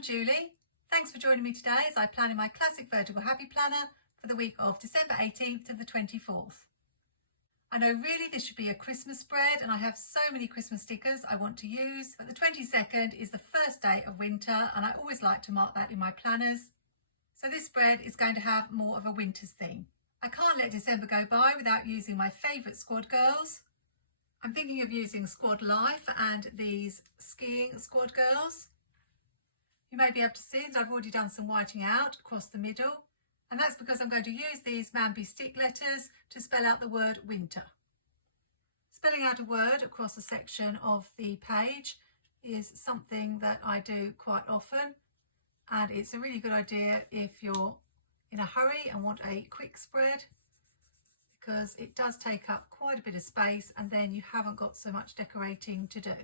I'm Julie. Thanks for joining me today as I plan in my classic vertical happy planner for the week of December 18th to the 24th. I know really this should be a Christmas spread and I have so many Christmas stickers I want to use, but the 22nd is the first day of winter and I always like to mark that in my planners. So this spread is going to have more of a winter's theme. I can't let December go by without using my favourite squad girls. I'm thinking of using Squad Life and these skiing squad girls. You may be able to see that I've already done some whiting out across the middle, and that's because I'm going to use these Mambi stick letters to spell out the word winter. Spelling out a word across a section of the page is something that I do quite often, and it's a really good idea if you're in a hurry and want a quick spread, because it does take up quite a bit of space and then you haven't got so much decorating to do.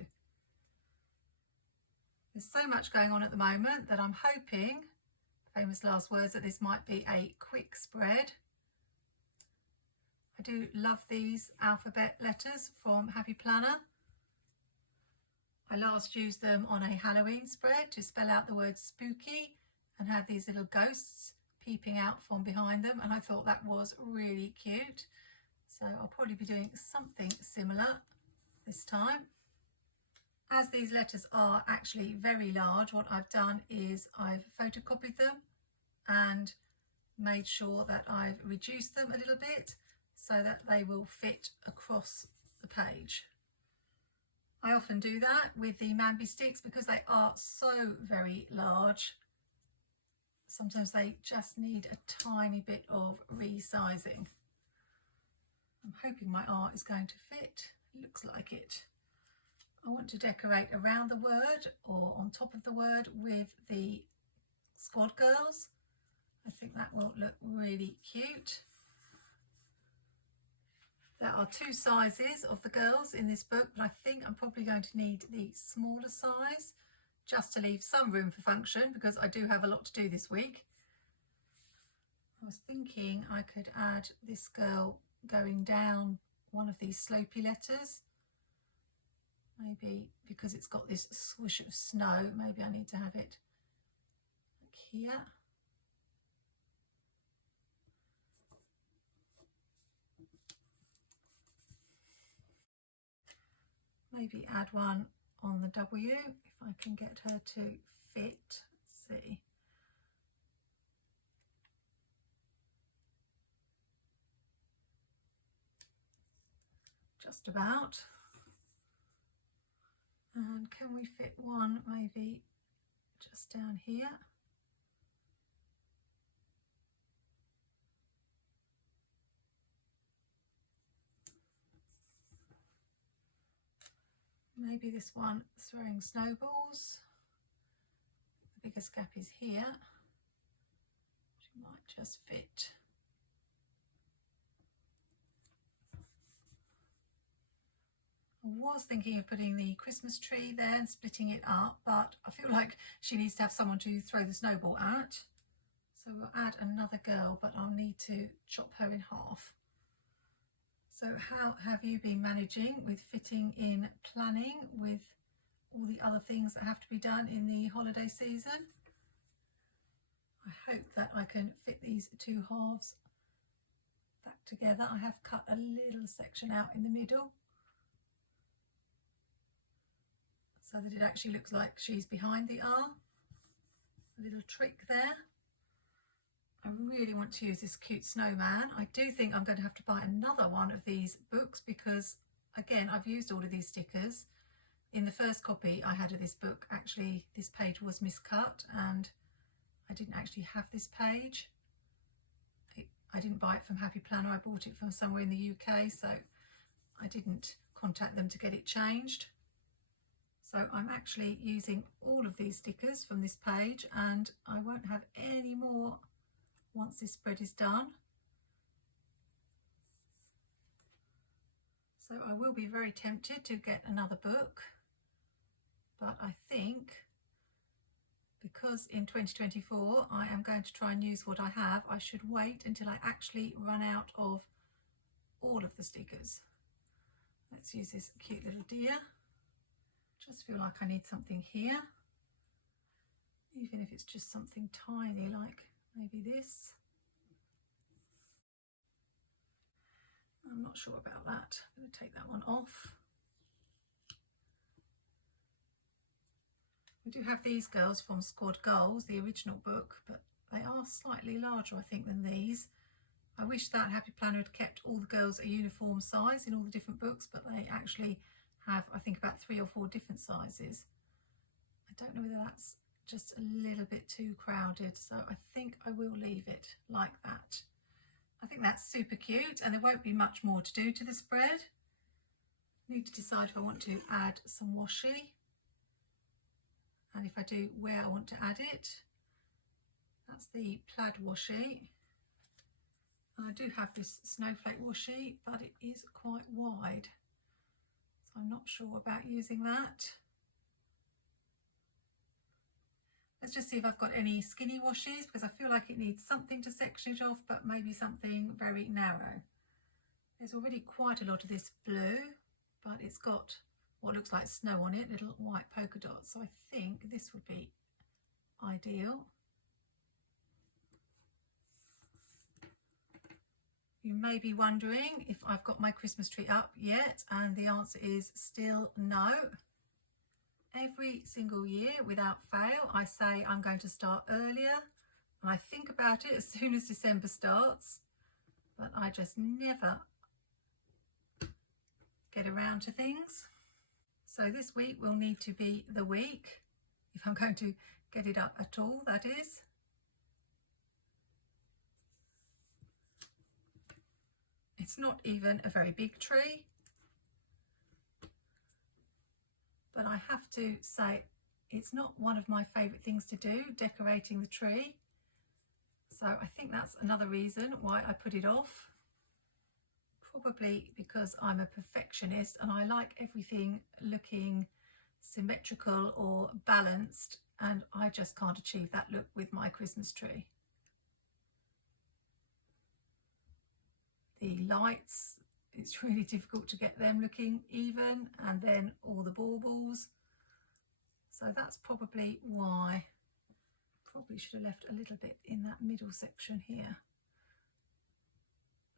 There's so much going on at the moment that I'm hoping, famous last words, that this might be a quick spread. I do love these alphabet letters from Happy Planner. I last used them on a Halloween spread to spell out the word spooky and had these little ghosts peeping out from behind them, and I thought that was really cute. So I'll probably be doing something similar this time. As these letters are actually very large, what I've done is I've photocopied them and made sure that I've reduced them a little bit so that they will fit across the page. I often do that with the Mambi sticks because they are so very large. Sometimes they just need a tiny bit of resizing. I'm hoping my art is going to fit. It looks like it. I want to decorate around the word or on top of the word with the squad girls. I think that will look really cute. There are two sizes of the girls in this book, but I think I'm probably going to need the smaller size just to leave some room for function because I do have a lot to do this week. I was thinking I could add this girl going down one of these slopey letters. Maybe because it's got this swoosh of snow, maybe I need to have it like here. Maybe add one on the W if I can get her to fit. Let's see. Just about. And can we fit one maybe just down here? Maybe this one throwing snowballs. The biggest gap is here. She might just fit. I was thinking of putting the Christmas tree there and splitting it up, but I feel like she needs to have someone to throw the snowball at. So we'll add another girl, but I'll need to chop her in half. So how have you been managing with fitting in planning with all the other things that have to be done in the holiday season? I hope that I can fit these two halves back together. I have cut a little section out in the middle, so that it actually looks like she's behind the R. A little trick there. I really want to use this cute snowman. I do think I'm going to have to buy another one of these books because, again, I've used all of these stickers. In the first copy I had of this book, actually this page was miscut and I didn't actually have this page. I didn't buy it from Happy Planner, I bought it from somewhere in the UK, so I didn't contact them to get it changed. So I'm actually using all of these stickers from this page and I won't have any more once this spread is done. So I will be very tempted to get another book, but I think because in 2024 I am going to try and use what I have, I should wait until I actually run out of all of the stickers. Let's use this cute little deer. Just feel like I need something here. even if it's just something tiny like maybe this. I'm not sure about that. I'm going to take that one off. We do have these girls from Squad Goals, the original book, but they are slightly larger, I think, than these. I wish that Happy Planner had kept all the girls a uniform size in all the different books, but they actually have, I think, about 3 or 4 different sizes. I don't know whether that's just a little bit too crowded, so I think I will leave it like that. I think that's super cute, and there won't be much more to do to the spread. I need to decide if I want to add some washi, and if I do, where I want to add it. That's the plaid washi. And I do have this snowflake washi, but it is quite wide, so I'm not sure about using that. Let's just see if I've got any skinny washes, because I feel like it needs something to section it off, but maybe something very narrow. There's already quite a lot of this blue, but it's got what looks like snow on it, little white polka dots, so I think this would be ideal. You may be wondering if I've got my Christmas tree up yet, and the answer is still no. Every single year, without fail, I say I'm going to start earlier, and I think about it as soon as December starts, but I just never get around to things. So this week will need to be the week, if I'm going to get it up at all, that is. It's not even a very big tree, but I have to say it's not one of my favourite things to do, decorating the tree. So I think that's another reason why I put it off. Probably because I'm a perfectionist and I like everything looking symmetrical or balanced, and I just can't achieve that look with my Christmas tree. The lights, it's really difficult to get them looking even, and then all the baubles. So that's probably why. Probably should have left a little bit in that middle section here.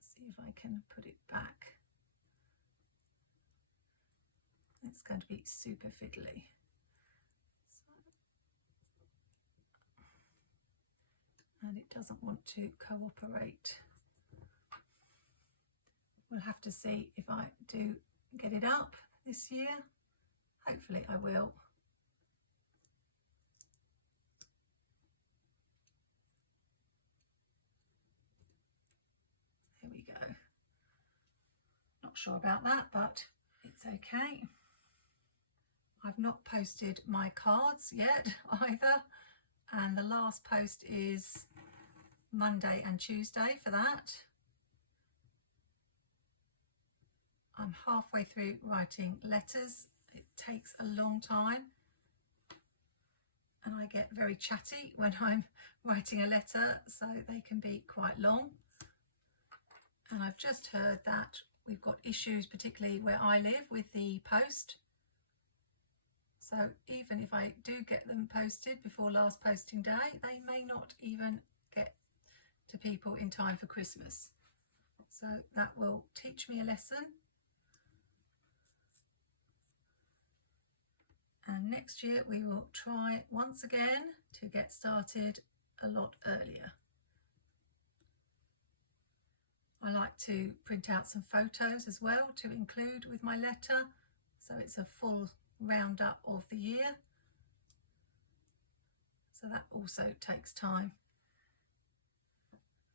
See if I can put it back. It's going to be super fiddly. And it doesn't want to cooperate. We'll have to see if I do get it up this year. Hopefully I will. There we go. Not sure about that, but it's okay. I've not posted my cards yet either, and the last post is Monday and Tuesday for that. I'm halfway through writing letters. It takes a long time, and I get very chatty when I'm writing a letter, so they can be quite long. And I've just heard that we've got issues, particularly where I live, with the post. So even if I do get them posted before last posting day, they may not even get to people in time for Christmas. So that will teach me a lesson. And next year we will try once again to get started a lot earlier. I like to print out some photos as well to include with my letter, so it's a full roundup of the year. So that also takes time.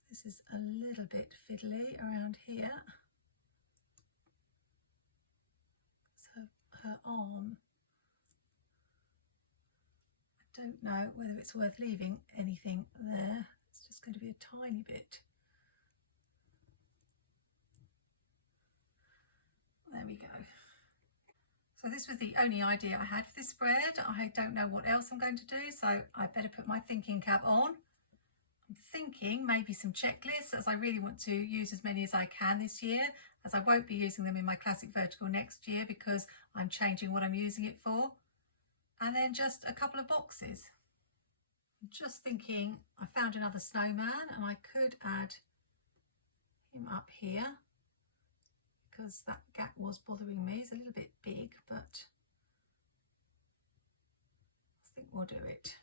This is a little bit fiddly around here. So her arm, I don't know whether it's worth leaving anything there. It's just going to be a tiny bit. There we go. So this was the only idea I had for this spread. I don't know what else I'm going to do, so I better put my thinking cap on. I'm thinking maybe some checklists, as I really want to use as many as I can this year, as I won't be using them in my classic vertical next year because I'm changing what I'm using it for. And then just a couple of boxes. I'm just thinking I found another snowman and I could add him up here because that gap was bothering me. It's a little bit big, but I think we'll do it.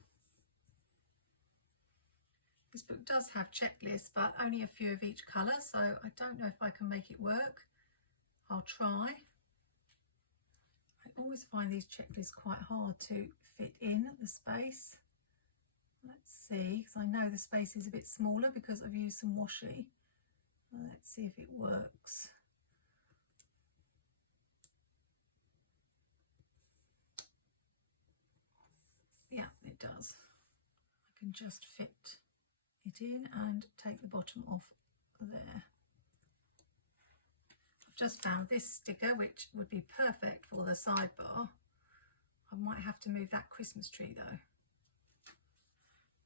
This book does have checklists, but only a few of each colour, so I don't know if I can make it work. I'll try. I always find these checklists quite hard to fit in the space. Let's see, because I know the space is a bit smaller because I've used some washi. Let's see if it works. Yeah, it does. I can just fit it in and take the bottom off there. I've just found this sticker which would be perfect for the sidebar. I might have to move that Christmas tree though.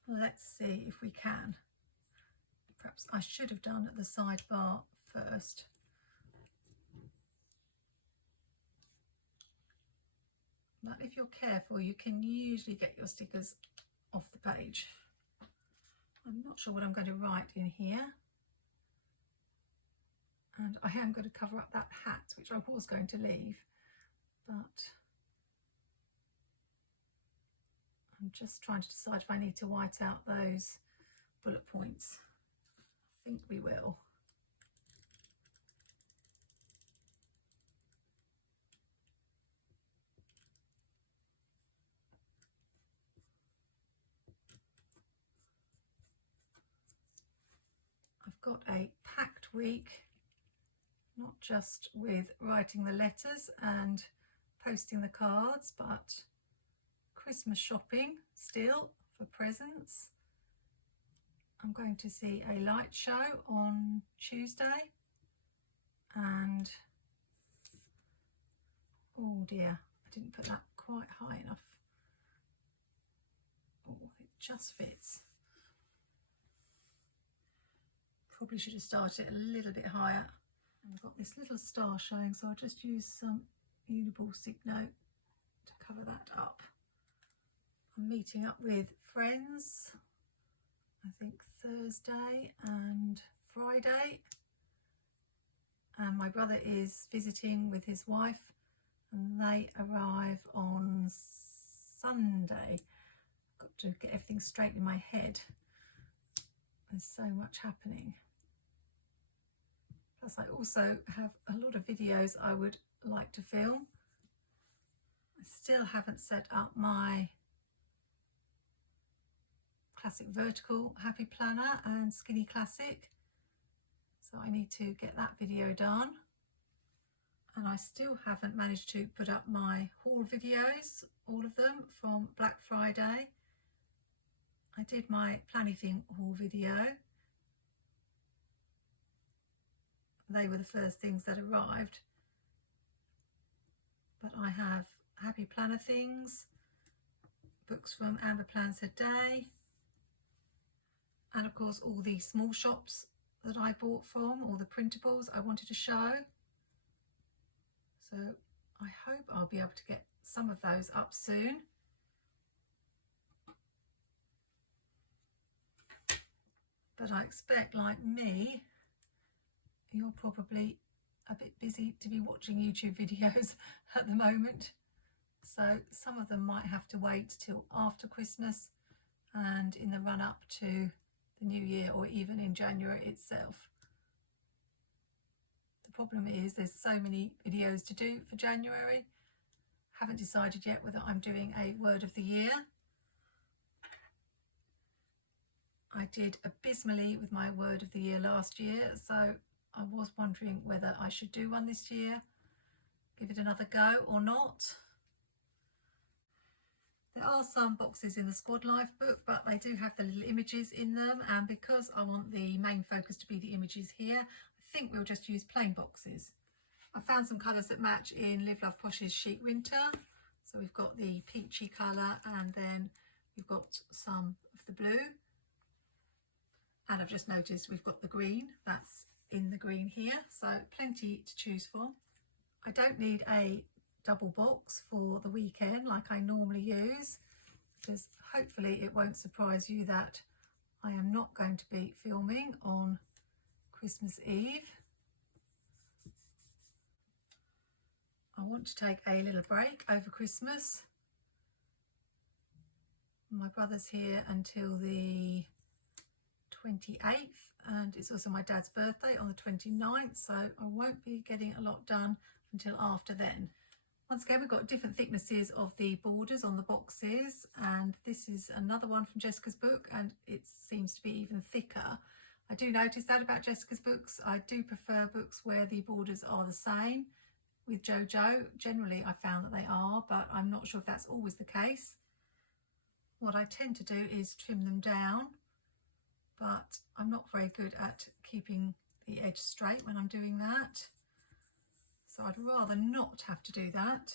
Let's see if we can. Perhaps I should have done the sidebar first. But if you're careful, you can usually get your stickers off the page. I'm not sure what I'm going to write in here. And I am going to cover up that hat, which I was going to leave, but I'm just trying to decide if I need to white out those bullet points. I think we will. I've got a packed week, not just with writing the letters and posting the cards, but Christmas shopping still for presents. I'm going to see a light show on Tuesday, and oh dear, I didn't put that quite high enough. Oh, it just fits. Probably should have started a little bit higher. And I've got this little star showing, so I'll just use some Uniball Signo to cover that up. I'm meeting up with friends, I think Thursday and Friday. And my brother is visiting with his wife and they arrive on Sunday. I've got to get everything straight in my head. There's so much happening. Plus I also have a lot of videos I would like to film. I still haven't set up my Classic Vertical Happy Planner and Skinny Classic, so I need to get that video done. And I still haven't managed to put up my haul videos, all of them from Black Friday. I did my Plannertips haul video. They were the first things that arrived, but I have Happy Planner things, books from Amber Plans a Day, and of course all the small shops that I bought from, all the printables I wanted to show. So I hope I'll be able to get some of those up soon. But I expect, like me, you're probably a bit busy to be watching YouTube videos at the moment. So some of them might have to wait till after Christmas and in the run up to the new year, or even in January itself. The problem is there's so many videos to do for January. Haven't decided yet whether I'm doing a word of the year. I did abysmally with my word of the year last year, so I was wondering whether I should do one this year, give it another go or not. There are some boxes in the Squad Life book, but they do have the little images in them, and because I want the main focus to be the images here, I think we'll just use plain boxes. I found some colours that match in Live Love Posh's Chic Winter. So we've got the peachy colour, and then we've got some of the blue. And I've just noticed we've got the green, that's in the green here, so plenty to choose from. I don't need a double box for the weekend like I normally use. because hopefully it won't surprise you that I am not going to be filming on Christmas Eve. I want to take a little break over Christmas. My brother's here until the 28th, and it's also my dad's birthday on the 29th, so I won't be getting a lot done until after then. Once again, we've got different thicknesses of the borders on the boxes, and this is another one from Jessica's book, and it seems to be even thicker. I do notice that about Jessica's books. I do prefer books where the borders are the same. With JoJo, generally I found that they are, but I'm not sure if that's always the case. What I tend to do is trim them down, but I'm not very good at keeping the edge straight when I'm doing that. So I'd rather not have to do that.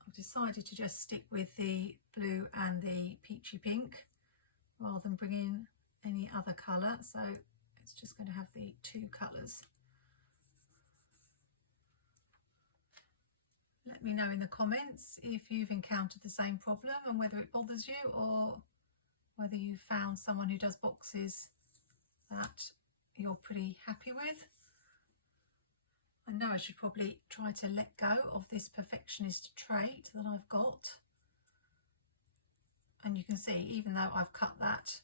I've decided to just stick with the blue and the peachy pink rather than bring in any other colour. So it's just going to have the two colours. Let me know in the comments if you've encountered the same problem and whether it bothers you, or whether you found someone who does boxes that you're pretty happy with. I know I should probably try to let go of this perfectionist trait that I've got. And you can see, even though I've cut that,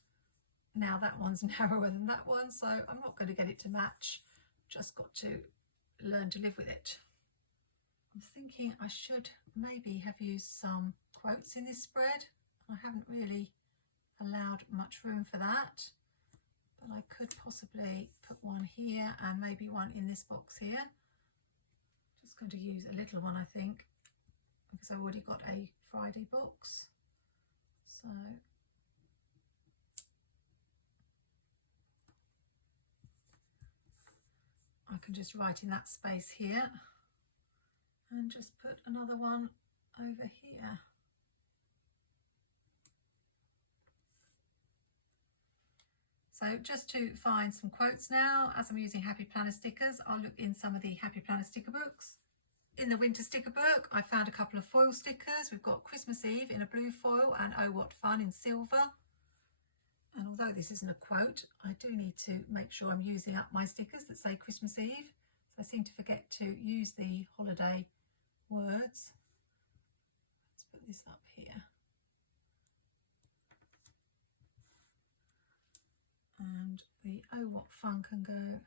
now that one's narrower than that one, so I'm not going to get it to match. Just got to learn to live with it. I'm thinking I should maybe have used some quotes in this spread. I haven't really allowed much room for that, but I could possibly put one here and maybe one in this box here. Just going to use a little one, I think, because I've already got a Friday box. So I can just write in that space here and just put another one over here. So just to find some quotes now, as I'm using Happy Planner stickers, I'll look in some of the Happy Planner sticker books. In the winter sticker book, I found a couple of foil stickers. We've got Christmas Eve in a blue foil and Oh What Fun in silver. And although this isn't a quote, I do need to make sure I'm using up my stickers that say Christmas Eve. So I seem to forget to use the holiday words. Let's put this up here. And the Oh What Fun can go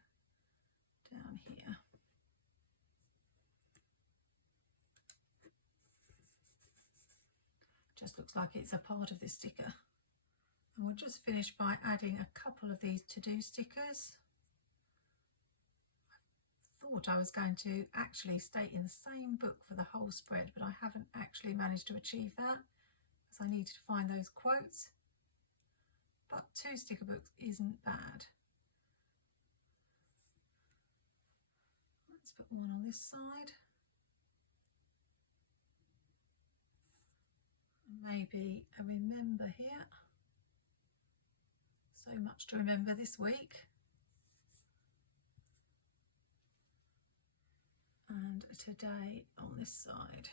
down here. Just looks like it's a part of this sticker. And we'll just finish by adding a couple of these to-do stickers. I thought I was going to actually stay in the same book for the whole spread, but I haven't actually managed to achieve that, because I needed to find those quotes. But 2 sticker books isn't bad. Let's put one on this side. Maybe a remember here. So much to remember this week. And today on this side.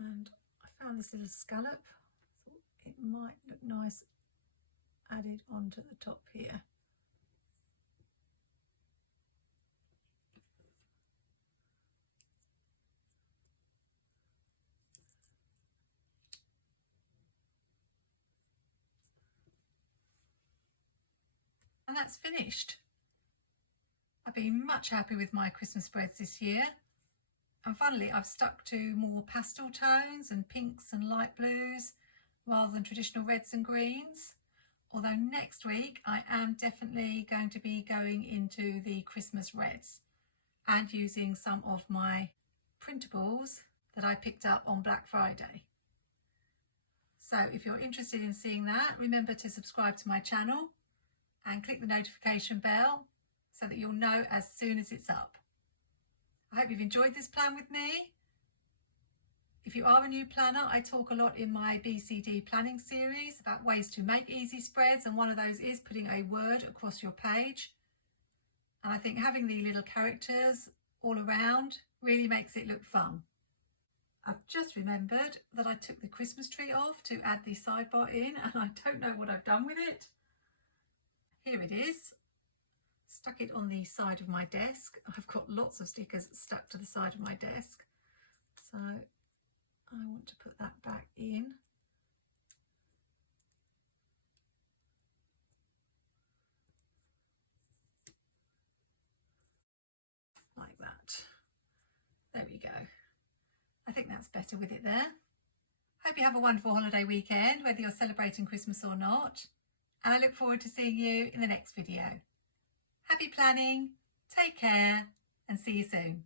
And I found this little scallop. Thought it might look nice added onto the top here. And that's finished. I've been much happy with my Christmas spreads this year. And finally, I've stuck to more pastel tones and pinks and light blues rather than traditional reds and greens. Although next week I am definitely going to be going into the Christmas reds and using some of my printables that I picked up on Black Friday. So if you're interested in seeing that, remember to subscribe to my channel and click the notification bell so that you'll know as soon as it's up. I hope you've enjoyed this plan with me. If you are a new planner, I talk a lot in my BCD planning series about ways to make easy spreads, and one of those is putting a word across your page. And I think having the little characters all around Really makes it look fun. I've just remembered that I took the Christmas tree off to add the sidebar in, and I don't know what I've done with it. Here it is. Stuck it on the side of my desk. I've got lots of stickers stuck to the side of my desk. So I want to put that back in. Like that. There we go. I think that's better with it there. Hope you have a wonderful holiday weekend, whether you're celebrating Christmas or not. And I look forward to seeing you in the next video. Happy planning, take care, and see you soon.